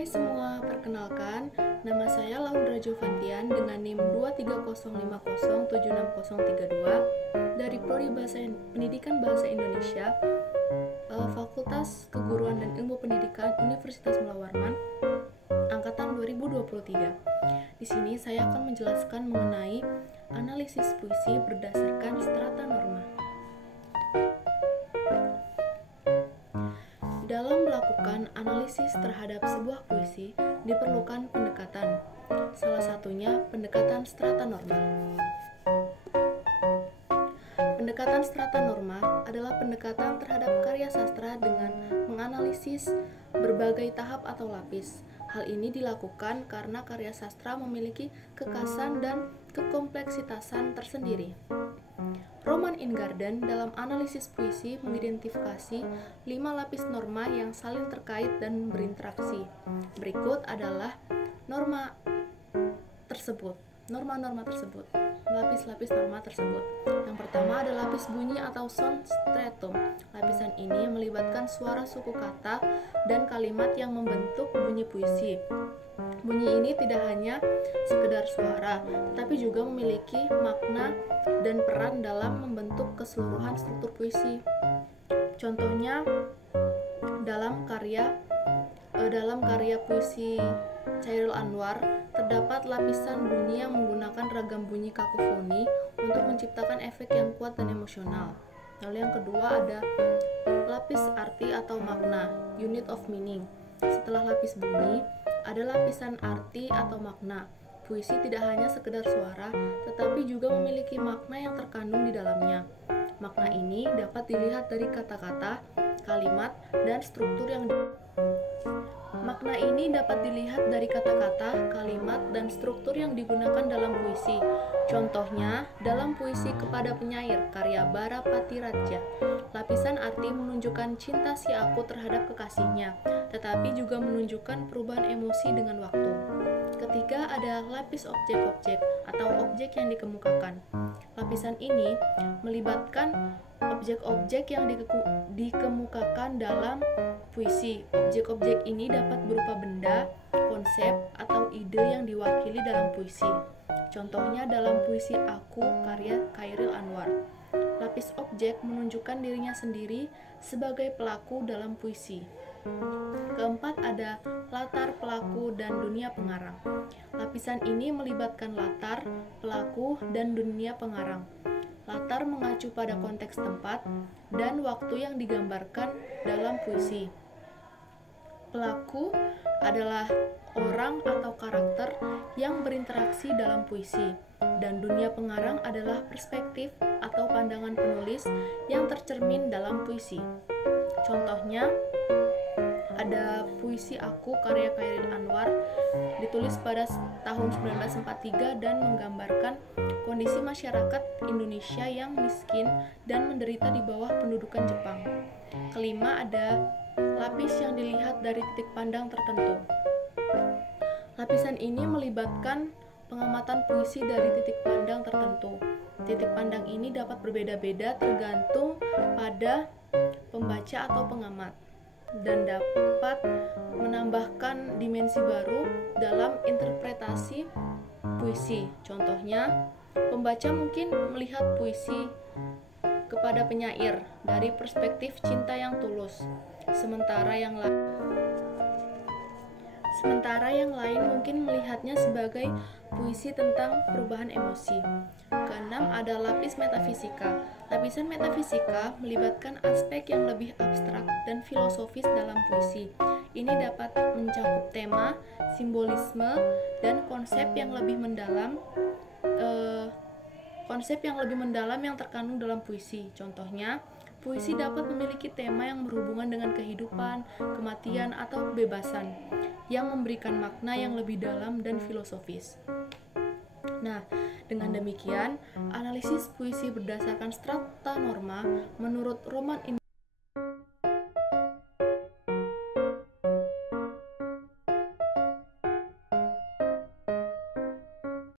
Hai semua, perkenalkan, nama saya Laundra Jovantian dengan NIM 23050766032 dari Prodi Pendidikan Bahasa Indonesia, Fakultas Keguruan dan Ilmu Pendidikan Universitas Mula Warman, angkatan 2023. Di sini saya akan menjelaskan mengenai analisis puisi berdasarkan strata norma. Dalam melakukan analisis terhadap sebuah puisi, diperlukan pendekatan. Salah satunya pendekatan strata norma. Pendekatan strata norma adalah pendekatan terhadap karya sastra dengan menganalisis berbagai tahap atau lapis. Hal ini dilakukan karena karya sastra memiliki kekasan dan kekompleksitasan tersendiri. Roman Ingarden dalam analisis puisi mengidentifikasi 5 lapis norma yang saling terkait dan berinteraksi. Berikut adalah norma-norma tersebut, lapis-lapis norma tersebut. Yang pertama ada lapis bunyi atau sound stratum. Lapisan ini melibatkan suara suku kata dan kalimat yang membentuk bunyi puisi. Bunyi ini tidak hanya sekedar suara, tetapi juga memiliki makna dan peran dalam membentuk keseluruhan struktur puisi. Contohnya dalam karya puisi Chairil Anwar terdapat lapisan bunyi yang menggunakan ragam bunyi kakofoni untuk menciptakan efek yang kuat dan emosional. Lalu yang kedua ada lapis arti atau makna, unit of meaning. Setelah lapis bunyi, ada lapisan arti atau makna. Puisi tidak hanya sekedar suara, tetapi juga memiliki makna yang terkandung di dalamnya. Makna ini dapat dilihat dari kata-kata, kalimat, dan struktur yang digunakan dalam puisi. Contohnya, dalam puisi Kepada Penyair, karya Bara Patiraja, lapisan arti menunjukkan cinta si aku terhadap kekasihnya, tetapi juga menunjukkan perubahan emosi dengan waktu. Ketiga, ada lapis objek-objek atau objek yang dikemukakan. Lapisan ini melibatkan objek-objek yang dikemukakan dalam puisi. Objek-objek ini dapat berupa benda, konsep, atau ide yang diwakili dalam puisi. Contohnya dalam puisi Aku, karya Chairil Anwar. Lapis objek menunjukkan dirinya sendiri sebagai pelaku dalam puisi. Keempat ada latar, pelaku, dan dunia pengarang. Lapisan ini melibatkan latar, pelaku, dan dunia pengarang. Latar mengacu pada konteks tempat dan waktu yang digambarkan dalam puisi. Pelaku adalah orang atau karakter yang berinteraksi dalam puisi, dan dunia pengarang adalah perspektif atau pandangan penulis yang tercermin dalam puisi. Contohnya ada puisi Aku, karya Chairil Anwar, ditulis pada tahun 1943 dan menggambarkan kondisi masyarakat Indonesia yang miskin dan menderita di bawah pendudukan Jepang. Kelima ada lapis yang dilihat dari titik pandang tertentu. Lapisan ini melibatkan pengamatan puisi dari titik pandang tertentu. Titik pandang ini dapat berbeda-beda tergantung pada pembaca atau pengamat, dan dapat menambahkan dimensi baru dalam interpretasi puisi. Contohnya, pembaca mungkin melihat puisi Kepada Penyair dari perspektif cinta yang tulus, sementara yang lain mungkin melihatnya sebagai puisi tentang perubahan emosi. Keenam ada lapis metafisika. Lapisan metafisika melibatkan aspek yang lebih abstrak dan filosofis dalam puisi. Ini dapat mencakup tema, simbolisme, dan konsep yang lebih mendalam yang terkandung dalam puisi. Contohnya, puisi dapat memiliki tema yang berhubungan dengan kehidupan, kematian, atau kebebasan, yang memberikan makna yang lebih dalam dan filosofis. Nah, dengan demikian, analisis puisi berdasarkan strata norma menurut Roman